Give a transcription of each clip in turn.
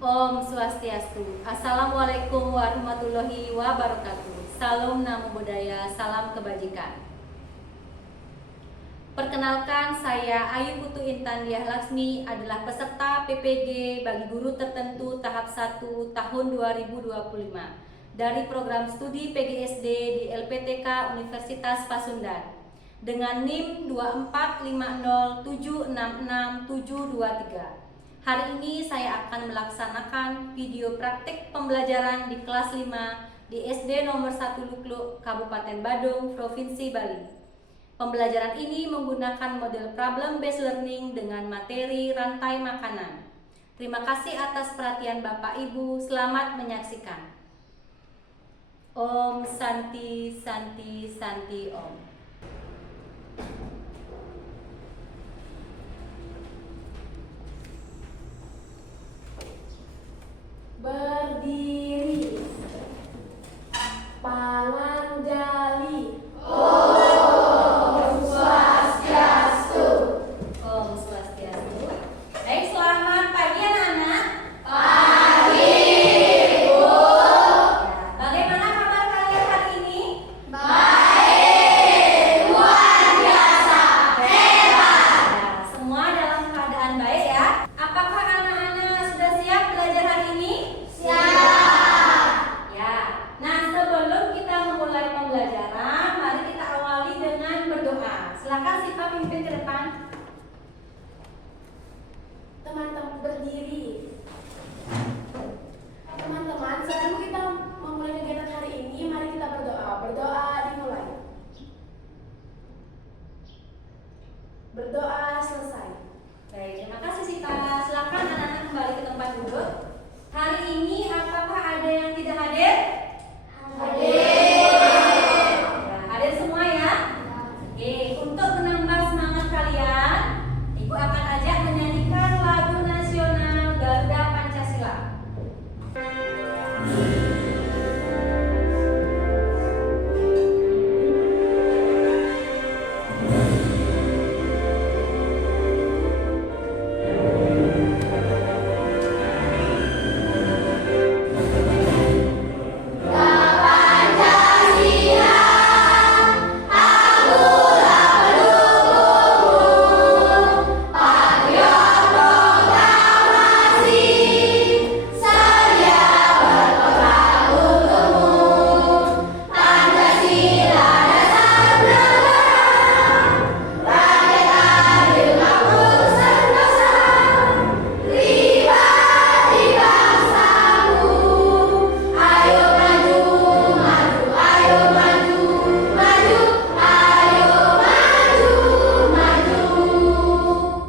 Om Swastiastu. Assalamualaikum warahmatullahi wabarakatuh. Salam Namo Buddhaya, salam kebajikan. Perkenalkan, saya Ayu Putu Intan Diah Laksmi adalah peserta PPG bagi guru tertentu tahap 1 tahun 2025 dari program studi PGSD di LPTK Universitas Pasundan dengan NIM 24507666723. Hari ini saya akan melaksanakan video praktik pembelajaran di kelas 5 di SD nomor 1 Lukluk, Kabupaten Badung, Provinsi Bali. Pembelajaran ini menggunakan model problem based learning dengan materi rantai makanan. Terima kasih atas perhatian Bapak Ibu, selamat menyaksikan. Om Santi Santi Santi Om. Berdiri, pangan gali. Om Swastiastu. Om Swastiastu. Baik, selamat pagi anak-anak. Pagi, Bu. Ya, bagaimana kabar kalian hari ini? Baik, luar biasa, hebat. Ya, semua dalam keadaan baik ya. Apakah anak-anak sudah siap belajar hari ini? Siap. Ya. Nah, sebelum kita memulai pembelajaran, mari kita awali dengan berdoa. Silakan Sipa pimpin ke depan. Teman-teman berdiri. Teman-teman, sebelum kita memulai kegiatan hari ini, mari kita berdoa. Berdoa dimulai. Berdoa selesai. Baik, terima kasih Sipa. Silakan anak-anak kembali ke tempat duduk. Hari ini apakah ada yang tidak hadir? Hadir. Ya, hadir semua ya? Oke, untuk menambah semangat kalian, Ibu akan ajak menyanyikan lagu nasional Garuda Pancasila.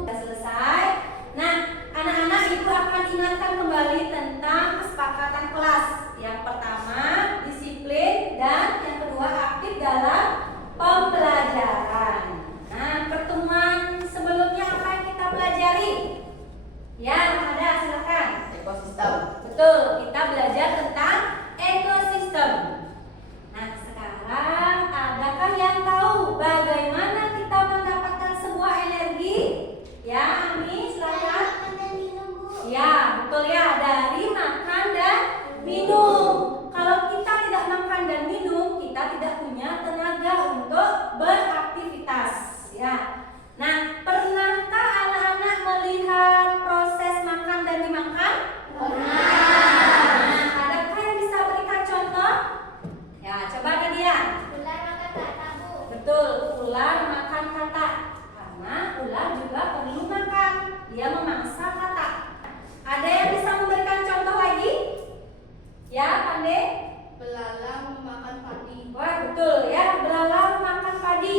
Sudah selesai. Nah, anak-anak Ibu akan ingatkan kembali tentang kesepakatan kelas. Yang pertama, disiplin, dan yang kedua, aktif dalam pembelajaran. Nah, pertemuan sebelumnya apa yang kita pelajari? Ya, ada, silakan. Ekosistem. Betul, kita belajar tentang ekosistem. Nah, sekarang adakah yang tahu bagaimana kita mendapatkan sebuah energi? Ya, Ami, silakan. Ya, betul ya, dari makan dan minum. Kalau kita tidak makan dan minum, kita tidak punya tenaga untuk beraktivitas. Ya. Nah, pernahkah anak-anak melihat proses makan dan dimakan? Nah, adakah yang bisa berikan contoh? Ya, coba Nadia. Betul, ular makan katak. Karena ular juga perlu makan. Dia memangsa katak. Ada yang bisa memberikan contoh lagi? Ya, Pande? Belalang memakan padi. Wah, betul ya, belalang makan padi.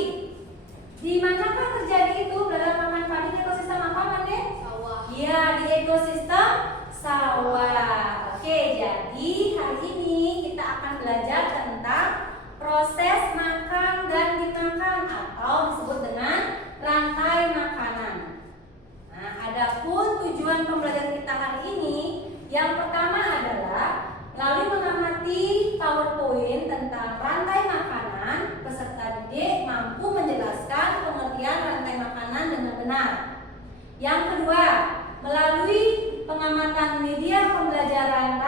Di manakah terjadi itu belalang makan padi di ekosistem apa, Pande? Sawah. Iya, di ekosistem sawah. Oke, jadi hari ini kita akan belajar tentang proses makan dan dimakan atau disebut dengan rantai makanan. Nah, adapun tujuan pembelajaran kita hari ini, yang pertama adalah melalui mengamati PowerPoint tentang rantai makanan, peserta didik mampu menjelaskan pengertian rantai makanan dengan benar. Yang kedua, melalui pengamatan media pembelajaran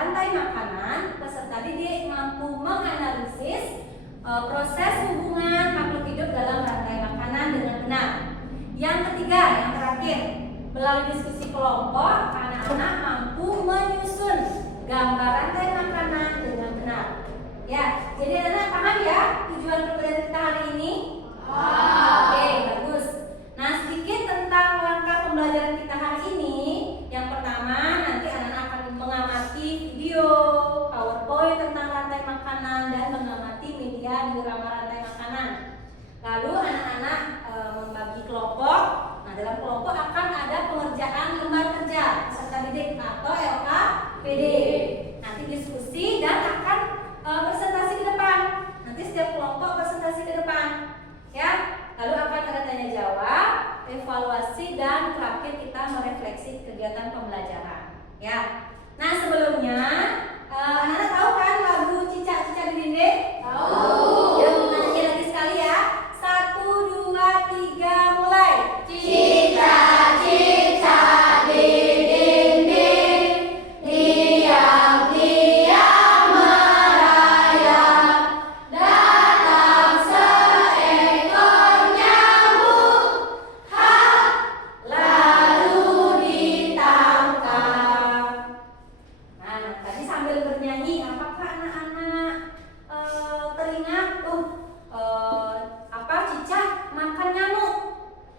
rantai makanan, peserta didik mampu menganalisis proses hubungan makhluk hidup dalam rantai makanan dengan benar. Yang ketiga, yang terakhir, melalui diskusi kelompok, anak-anak mampu menyusun gambar rantai makanan dengan benar. Ya, jadi anak-anak paham ya tujuan pembelajaran kita hari ini? Oke, bagus. Nah, sedikit tentang langkah pembelajaran kita hari ini. Yang pertama, nanti anak-anak akan mengamati video PowerPoint tentang rantai makanan dan mengamati media diorama rantai makanan. Lalu anak-anak membagi kelompok. Nah, dalam kelompok akan ada pengerjaan lembar kerja peserta didik atau LKPD. Nanti diskusi dan akan presentasi ke depan. Nanti setiap kelompok presentasi ke depan. Ya, lalu akan ada tanya jawab, evaluasi, dan terakhir kita merefleksi kegiatan pembelajaran. Ya. Nah, sebelumnya anak-anak tahu kan lagu Cicak-Cicak di Dinding? Tahu. Ya, kita nyanyi lagi sekali ya. 1, 2, 3, mulai. Cicak-cicak di dinding, diam-diam merayap, datang seekor nyamuk, lalu ditangkap. Nah, tadi sambil bernyanyi, apakah anak-anak teringat? Cicak makan nyamuk.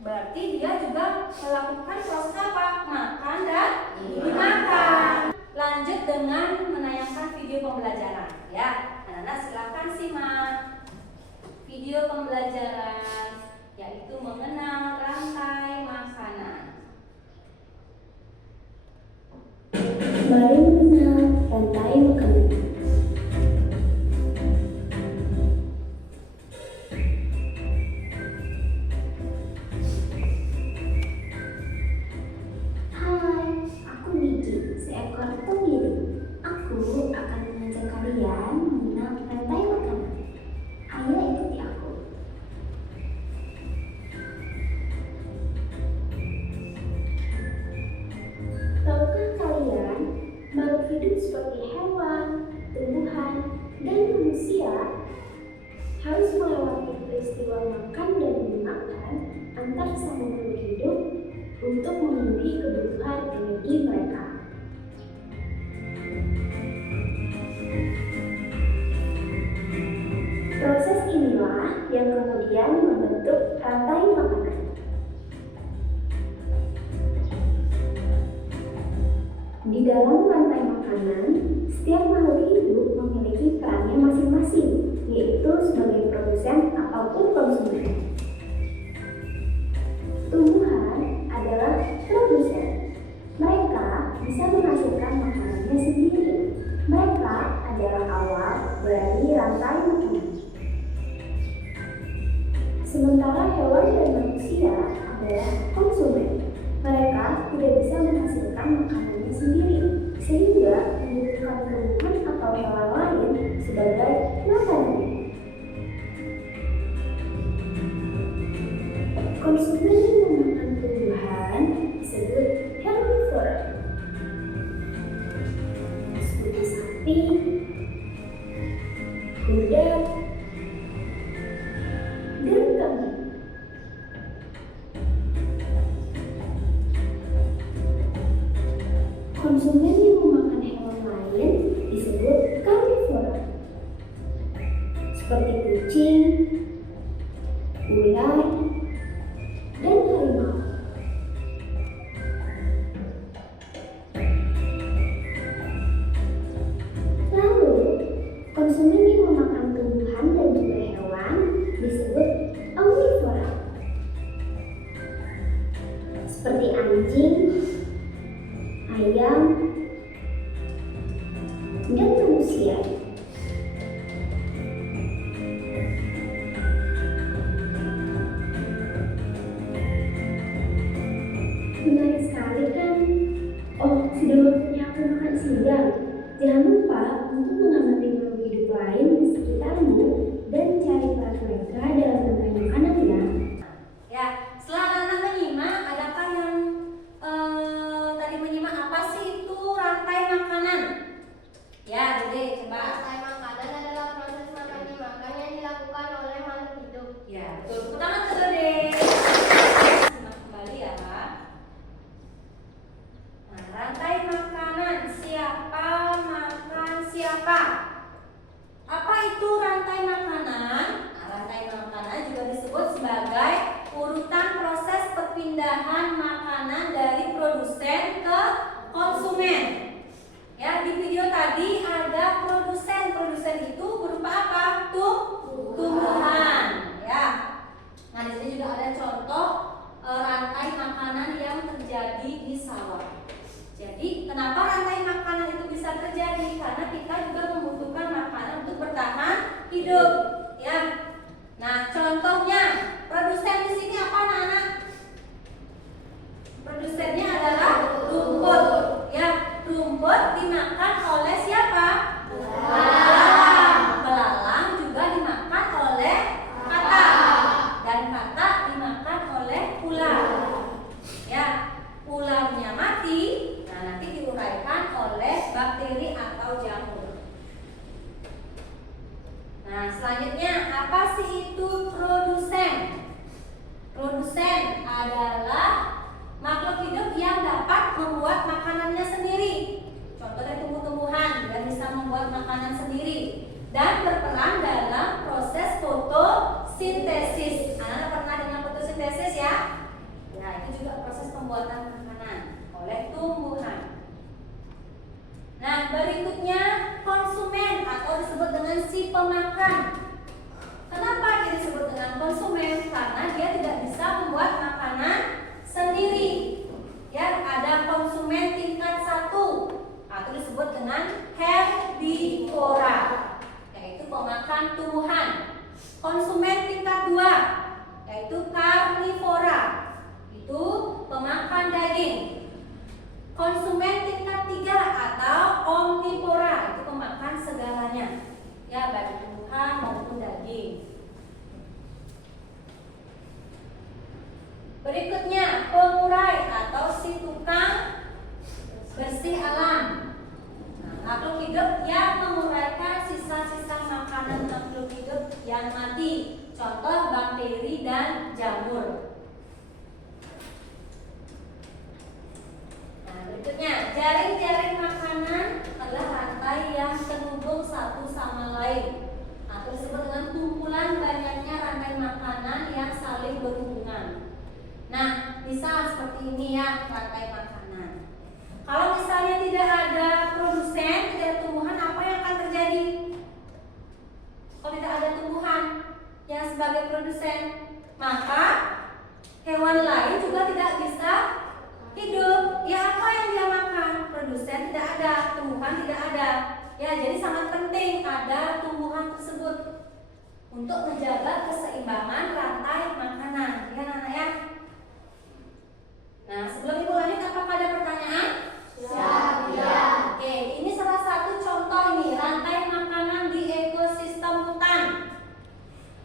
Berarti dia juga melakukan proses apa? Makan dan dimakan. Lanjut dengan menayangkan video pembelajaran. Ya, anak-anak silakan simak video pembelajaran, yaitu mengenal rantai makanan. Mari mengenal rantai makanan. Hai, aku Niki, seekor pengiring. Aku akan mengajak kalian mengenal rantai makanan. Ayo ikuti aku. Tahukah kalian, makhluk hidup seperti hewan, tumbuhan, dan manusia harus melewati peristiwa makan dan dimakan antar sama makhluk hidup untuk memenuhi kebutuhan energi mereka. Proses inilah yang kemudian membentuk rantai makanan. Di dalam rantai makanan, setiap makhluk hidup memiliki perannya masing-masing, yaitu sebagai produsen ataupun konsumen. Tumbuhan adalah produsen. Mereka bisa menghasilkan makanannya sendiri. Mereka adalah awal dari rantai makanan. Sementara hewan dan manusia adalah konsumen. Mereka tidak bisa menghasilkan makanannya sendiri, sehingga membutuhkan tumbuhan atau hewan lain sebagai makanannya. Konsumen yang memakan tumbuhan disebut herbivora, seperti sapi, kuda, dan kambing. Konsumen yang memakan hewan lain disebut karnivora, seperti kucing, ular, dan harimau. Lalu, konsumen yang memakan tumbuhan dan juga hewan disebut omnivora, seperti anjing, ayam, dan manusia. Menarik sekali kan? Oh, sudah waktunya aku makan siang. Jangan lupa untuk mengamati makhluk hidup lain di sekitarmu dan cari peran mereka dalam rantai makanan ya. Ya, setelah anak-anak menyimak, adakah yang tadi menyimak apa sih itu rantai makanan? apa? Apa itu rantai makanan? Nah, rantai makanan juga disebut sebagai urutan proses perpindahan makanan dari produsen ke konsumen. Ya, di video tadi ada produsen. Produsen itu berupa apa? Tumbuhan. Ya. Nah, di sini juga ada contoh rantai makanan yang terjadi di sawah. Jadi, kenapa rantai makanan itu bisa terjadi? Karena kita juga membutuhkan makanan untuk bertahan hidup, ya. Nah, contohnya produsen di sini apa, anak-anak? Produsennya adalah rumput, ya. Rumput dimakan oleh siapa? Belalang. Belalang juga dimakan oleh katak, dan katak dimakan oleh ular. Ya, ularnya mati. Nah, nanti diuraikan oleh bakteri atau jamur. Nah, selanjutnya apa sih itu produsen? Produsen adalah makhluk hidup yang dapat membuat makanannya sendiri. Contoh dari tumbuh-tumbuhan dan bisa membuat makanan sendiri dan berperan dalam proses fotosintesis. Anak-anak pernah dengar fotosintesis ya? Nah, itu juga proses pembuatan makanan oleh tumbuhan. Nah, berikutnya konsumen atau disebut dengan si pemakan. Kenapa dia disebut dengan konsumen? Karena dia tidak bisa membuat makanan sendiri. Ya, ada konsumen tingkat 1 atau disebut dengan herbivora, yaitu pemakan tumbuhan. Konsumen tingkat 2 yaitu karnivora, itu pemakan daging. Konsumen tingkat 3 atau omnivora, itu pemakan segalanya, ya, baik tumbuhan maupun daging. Berikutnya pengurai atau si tukang bersih alam. Nah, makhluk hidup yang menguraikan sisa-sisa makanan makhluk hidup yang mati. Contoh bakteri dan jamur. Nah, berikutnya jaring-jaring makanan adalah rantai yang terhubung satu sama lain atau disebut dengan kumpulan banyaknya rantai makanan yang saling berhubungan. Nah, misal seperti ini ya, rantai makanan. Kalau misalnya tidak ada produsen, tidak ada tumbuhan, apa yang akan terjadi? Kalau tidak ada tumbuhan yang sebagai produsen, maka hewan lain juga tidak bisa hidup. Ya, apa yang dia makan? Produsen tidak ada, tumbuhan tidak ada. Ya, jadi sangat penting ada tumbuhan tersebut untuk menjaga keseimbangan rantai makanan. Ya, anak-anak ya. Nah, sebelum ibu lanjut, apakah ada pertanyaan? Ya. Oke, ini salah satu contoh ini rantai makanan di ekosistem hutan.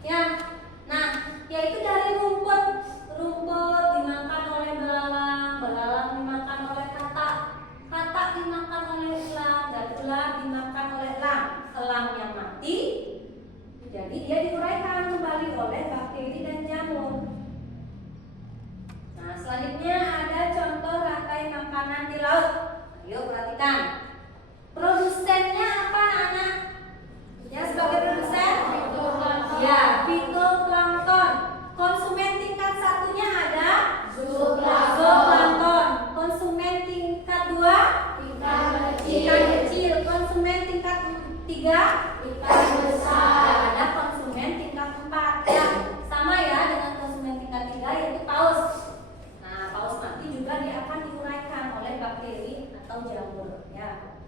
Ya, nah, yaitu dari rumput. Rumput dimakan oleh belalang, belalang dimakan oleh katak, katak dimakan oleh elang, dan ular dimakan oleh elang. Elang yang mati, jadi dia diuraikan kembali oleh bakteri dan jamur. Nah, selanjutnya ada contoh rantai makanan di laut. Ayo perhatikan. Produsennya apa, anak? Ya, sebagai produsen? Ya, fitoplankton. Konsumen tingkat 1-nya ada zooplankton. Konsumen tingkat 2 ikan kecil. Konsumen tingkat 3 ikan besar. Ada konsumen tingkat 4. Ya, sama ya dengan konsumen tingkat 3 yaitu paus. Paus mati juga dia akan diuraikan oleh bakteri atau jamur, ya.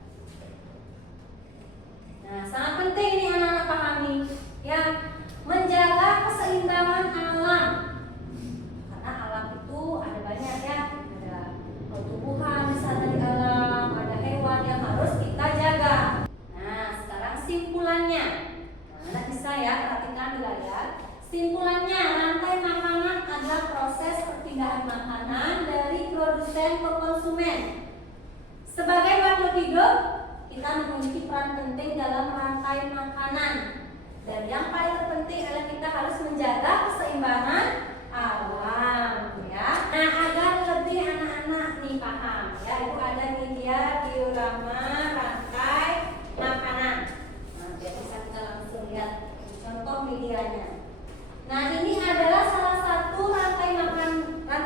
Nah, sangat penting ini anak-anak pahami, ya, menjaga keseimbangan alam. Karena alam itu ada banyak ya, ada tumbuhan misalnya di alam, ada hewan yang harus kita jaga. Nah, sekarang simpulannya. Nah, anak bisa ya perhatikan di layar. Simpulannya, rantai makanan adalah proses perpindahan makanan dari produsen ke konsumen. Sebagai makhluk hidup, kita memiliki peran penting dalam rantai makanan. Dan yang paling terpenting adalah kita harus menjaga keseimbangan alam, ya. Nah, agar lebih anak-anak nih paham, ya, itu ada nih dia diorama rantai makanan.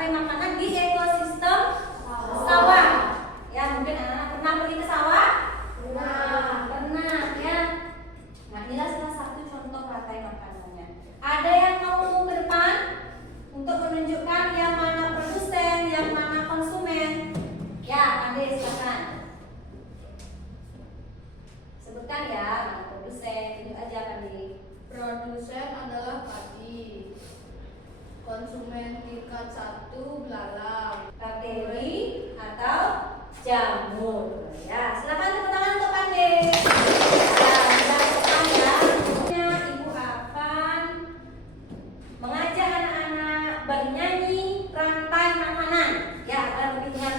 rantai makanan di ekosistem sawah. Ya, mungkin anak-anak pernah pergi ke sawah? Pernah ya. Nah, inilah salah satu contoh rantai makanannya. Ada yang mau ke depan untuk menunjukkan yang mana produsen, yang mana konsumen? Ya, Ade silakan. Sebutkan ya, mana produsen, tunjuk aja Ade. Produsen adalah padi. Konsumen tingkat 1 belalang. Bakteri atau jamur. Ya, silakan tepuk tangan untuk Pande. Ya, sudah depan ya. Ibu akan mengajak anak-anak bernyanyi rantai makanan. Ya, agar lebih ingat.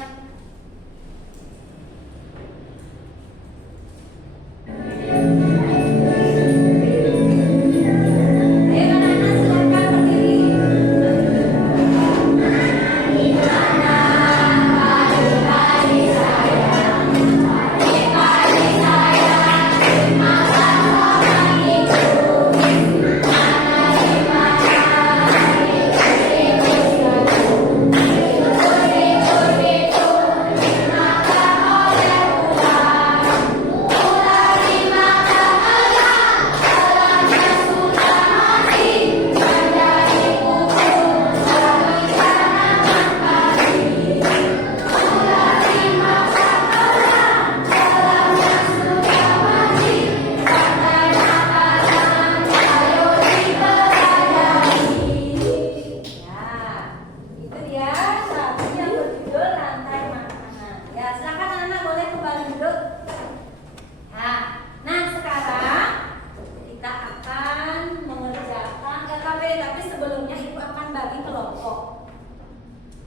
Ayo anak-anak silakan berdiri.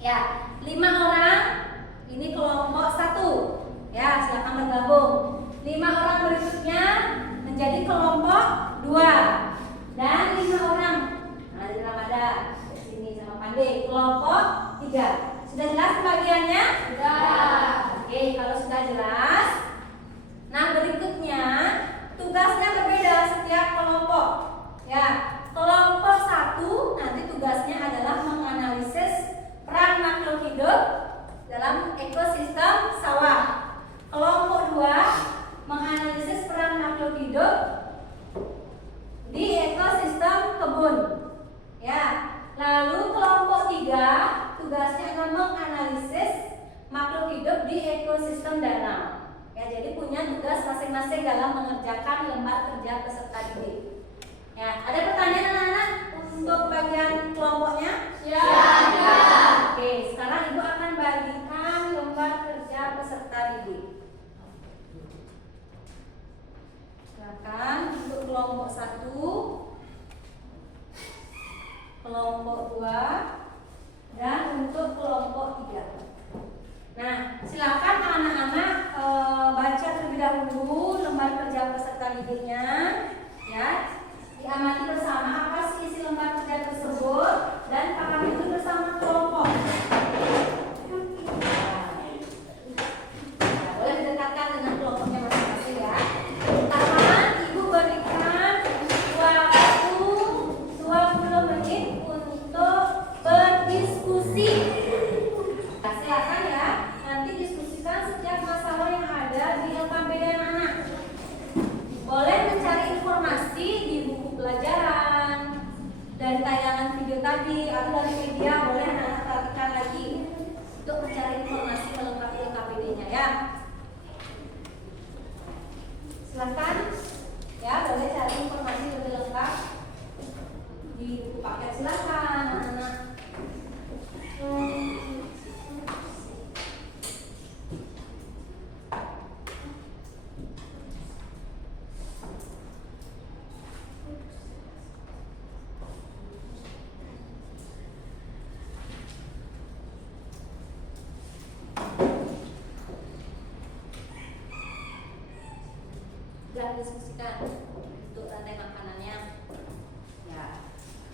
Ya, 5 orang ini kelompok 1. Ya, silakan bergabung. 5 orang berikutnya menjadi kelompok 2 dan 5 orang. Nah, di ada di sini sama Pande kelompok 3. Sudah jelas pembagiannya? Sudah. Oke, kalau sudah jelas, nah berikutnya tugasnya berbeda setiap kelompok. Ya, kelompok 1 nanti tugasnya adalah menganalisis peran makhluk hidup dalam ekosistem sawah. Kelompok 2 menganalisis peran makhluk hidup di ekosistem kebun. Ya, lalu kelompok 3 tugasnya adalah menganalisis makhluk hidup di ekosistem danau. Ya, jadi punya tugas masing-masing dalam mengerjakan lembar kerja peserta didik. Ya, ada pertanyaan anak-anak untuk bagian kelompoknya? Ya. Oke, sekarang Ibu akan bagikan lembar kerja peserta didik. Silakan untuk kelompok 1, kelompok 2, dan untuk kelompok 3. Nah, silakan anak-anak baca terlebih dahulu lembar kerja peserta didiknya. Ya, diamati bersama apa sih isi lembar kerja tersebut dan pahami itu bersama kelompok. Nah, boleh didekatkan dengan kelompoknya masing-masing ya. Pertama, Ibu berikan waktu 20 menit untuk berdiskusi. Nah, silakan ya, nanti diskusikan setiap masalah yang ada di LKPD anak. Boleh mencari informasi di buku pelajaran, dari tayangan video tadi, atau dari media. Boleh anak-anak perhatikan lagi untuk mencari informasi melengkapi LKPD-nya ya. Silakan ya, boleh cari informasi lebih lengkap di buku paket. Silakan anak-anak. Sudah diskusikan untuk rantai makanannya. Ya.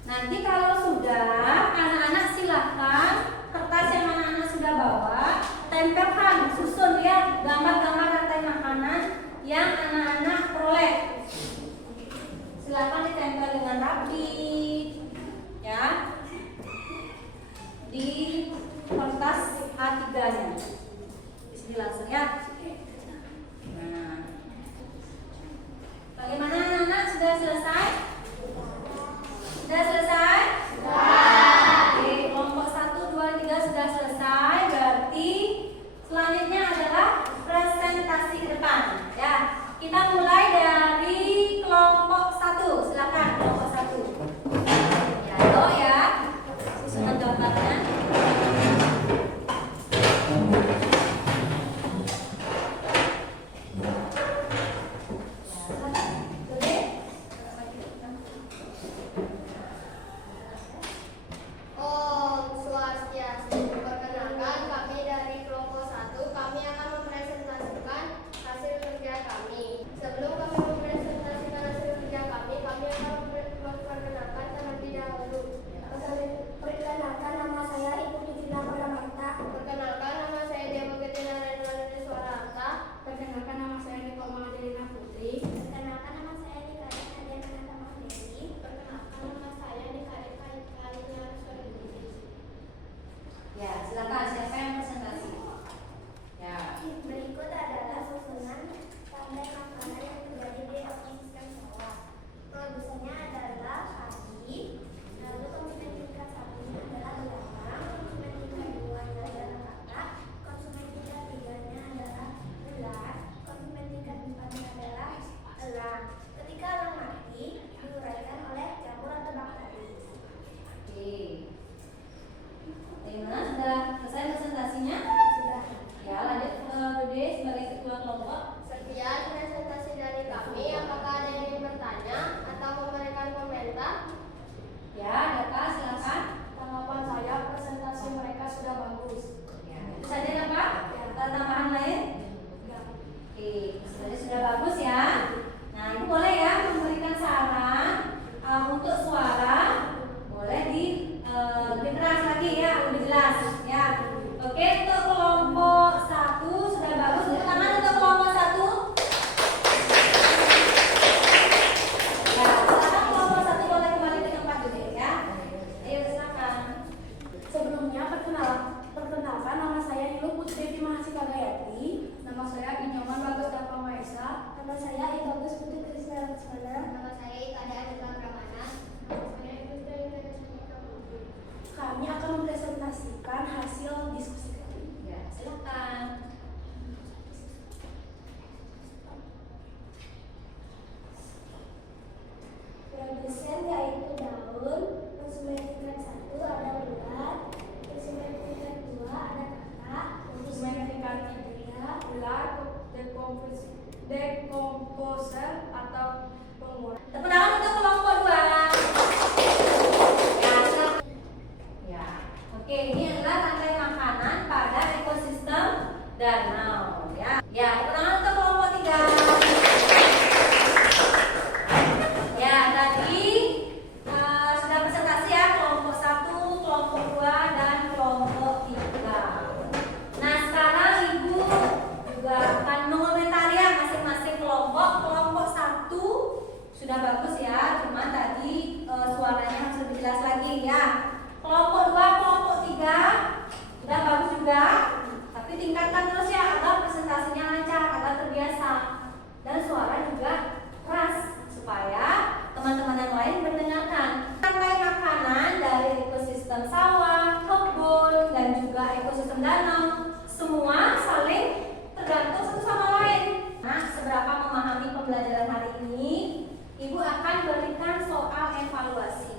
Nanti kalau sudah, anak-anak silahkan kertas yang anak-anak sudah bawa, tempelkan, susun ya gambar-gambar rantai makanan yang anak-anak peroleh. Silahkan ditempel dengan rapi, ya, di kelompok? Sekian presentasi dari kami. Apakah ada yang ingin bertanya atau memberikan komentar? Ya, Data silakan. Tanggapan saya presentasi mereka sudah bagus. Ya, itu saja ya Pak. Tambahan lain? Oke, sebenarnya sudah bagus ya. Nah, Ibu boleh ya memberikan saran untuk suara. Boleh lebih keras lagi ya, lebih jelas ya. Oke, untuk kelompok 1 sudah bagus. Tepuk tangan untuk kelompok 1. Ya, sekarang kelompok 1 boleh kembali ke tempat duduk ya. Ayo silakan. Sebelumnya perkenalkan nama saya Nilu Putri Mahasiswa Gayatri. Nama saya Inyoman Bagus Dapa Maesa. Nama saya Ibagus Putri Krisna Laksmana. Nama saya Ikada Anita Pramana. Nama saya Ibu Kami akan mempresentasikan hasil diskusi kami. Ya, silakan. Produsen yaitu daun, konsumen tingkat 1 ada ulat, konsumen tingkat 2 ada kakak, Konsumen tingkat 3 ular, dekomposer atau pengurangan. Tepuk tangan untuk kelompok 2. Ya, silakan. Ya. Oke, ini adalah rantai makanan pada ekosistem danau ya. Ya, tepuk tangan untuk kelompok 3. Ya, tadi sudah presentasi ya kelompok 1, kelompok 2 dan kelompok 3. Nah, sekarang Ibu juga akan mengomentari ya masing-masing kelompok. Kelompok 1 sudah bagus ya, cuman tadi suaranya harus lebih jelas lagi ya. Kelompok 2, kelompok 3 sudah bagus juga, tapi tingkatkan terus ya agar presentasinya lancar, agar terbiasa dan suara juga keras supaya teman-teman yang lain mendengarkan. Rantai makanan dari ekosistem sawah, kebun dan juga ekosistem danau semua saling tergantung satu sama lain. Nah, seberapa memahami pembelajaran hari ini, Ibu akan berikan soal evaluasi.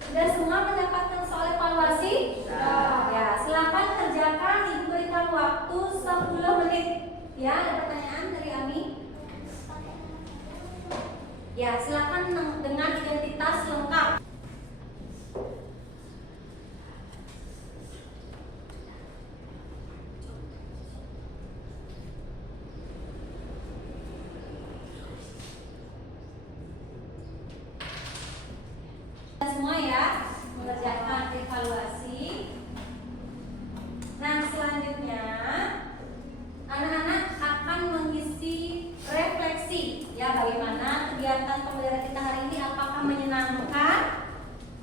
Sudah semua mendapatkan soal evaluasi? Sudah. Ya, silakan kerjakan. Ibu berikan waktu 10 menit. Ya, ada pertanyaan dari Ami? Ya, silakan dengan identitas lengkap. Semua ya mengerjakan evaluasi. Nah, selanjutnya anak-anak akan mengisi refleksi ya, bagaimana kegiatan pembelajaran kita hari ini, apakah menyenangkan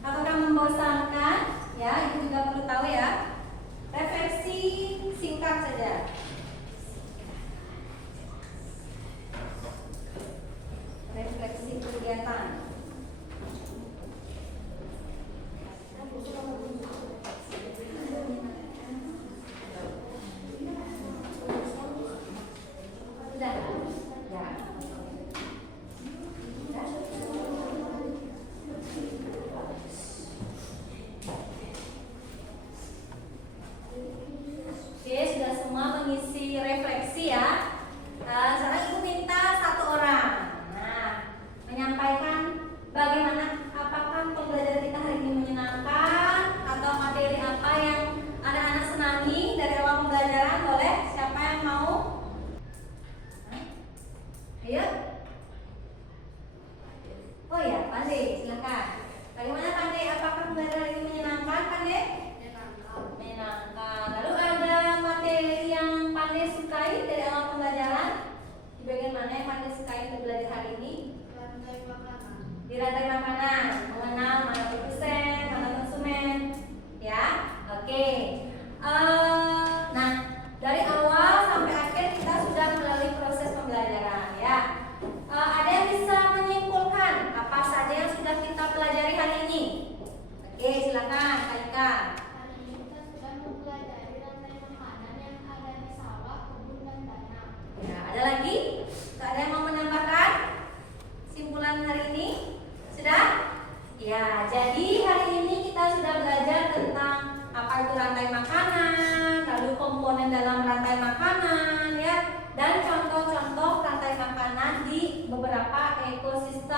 ataukah membosankan ya. Itu juga perlu tahu ya. Refleksi singkat saja. Refleksi kegiatan. Sudah? Ya. Sudah?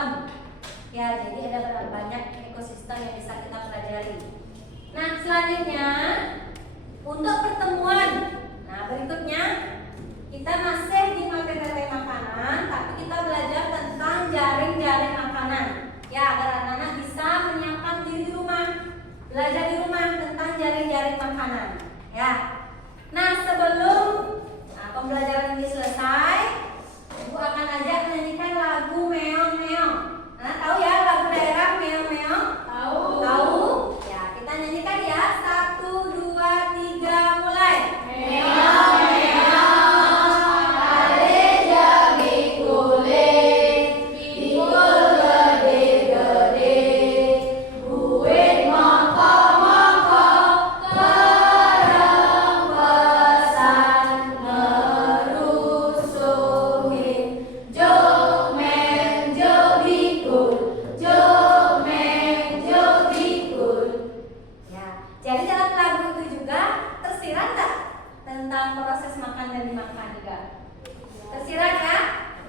ekosistem. Ya, jadi ada banyak ekosistem yang bisa kita pelajari. Nah, selanjutnya untuk pertemuan. Nah, berikutnya kita masih di materi makanan, tapi kita belajar tentang jaring-jaring makanan. Ya, agar anak-anak bisa menyiapkan diri di rumah, belajar di rumah tentang jaring-jaring makanan. Ya. Nah, sebelum pembelajaran ini selesai, Ibu akan ajak menyanyikan lagu Meong Meong. Nah, tahu ya lagu daerah Meong Meong? Tahu. Tahu? Ya, kita nyanyikan ya. 1, 2, 3, mulai. Meong meong, ale jabi kulit, pikul gede-gede, buit mongko-mongko, kereng pesan ngerusuhin. Jomeng jobikul, jomeng jobikul. Ya, jadi dalam lagu itu juga tersirat tak tentang proses makan dan dimakan juga? Tersirat ya?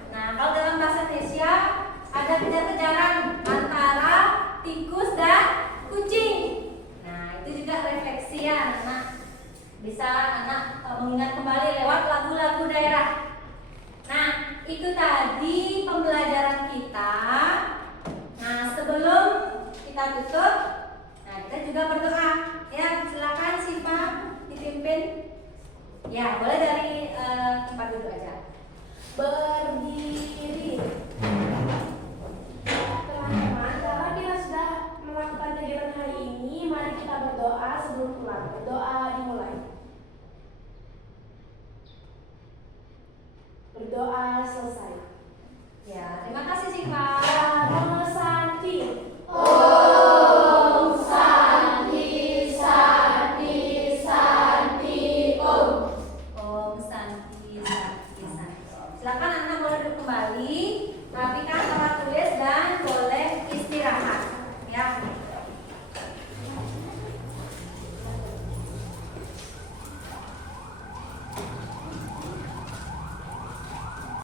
Nah, kalau dalam bahasa Indonesia ada kejar-kejaran antara tikus dan kucing. Nah, itu juga refleksi ya anak-anak. Bisa anak mengingat kembali lewat lagu-lagu daerah. Nah, itu tadi pembelajaran kita. Nah, sebelum kita tutup, nah kita juga berdoa. Ya, silakan Siva dipimpin. Ya, boleh dari tempat duduk aja. Berdiri. Teman-teman, karena kita sudah melakukan kegiatan hari ini, mari kita berdoa sebelum pulang. Berdoa dimulai. Berdoa selesai. Ya, terima kasih Siva. Namo Santi. Om Santi Santi Santi Om. Om Santi Santi Santi. Silakan anak boleh duduk kembali.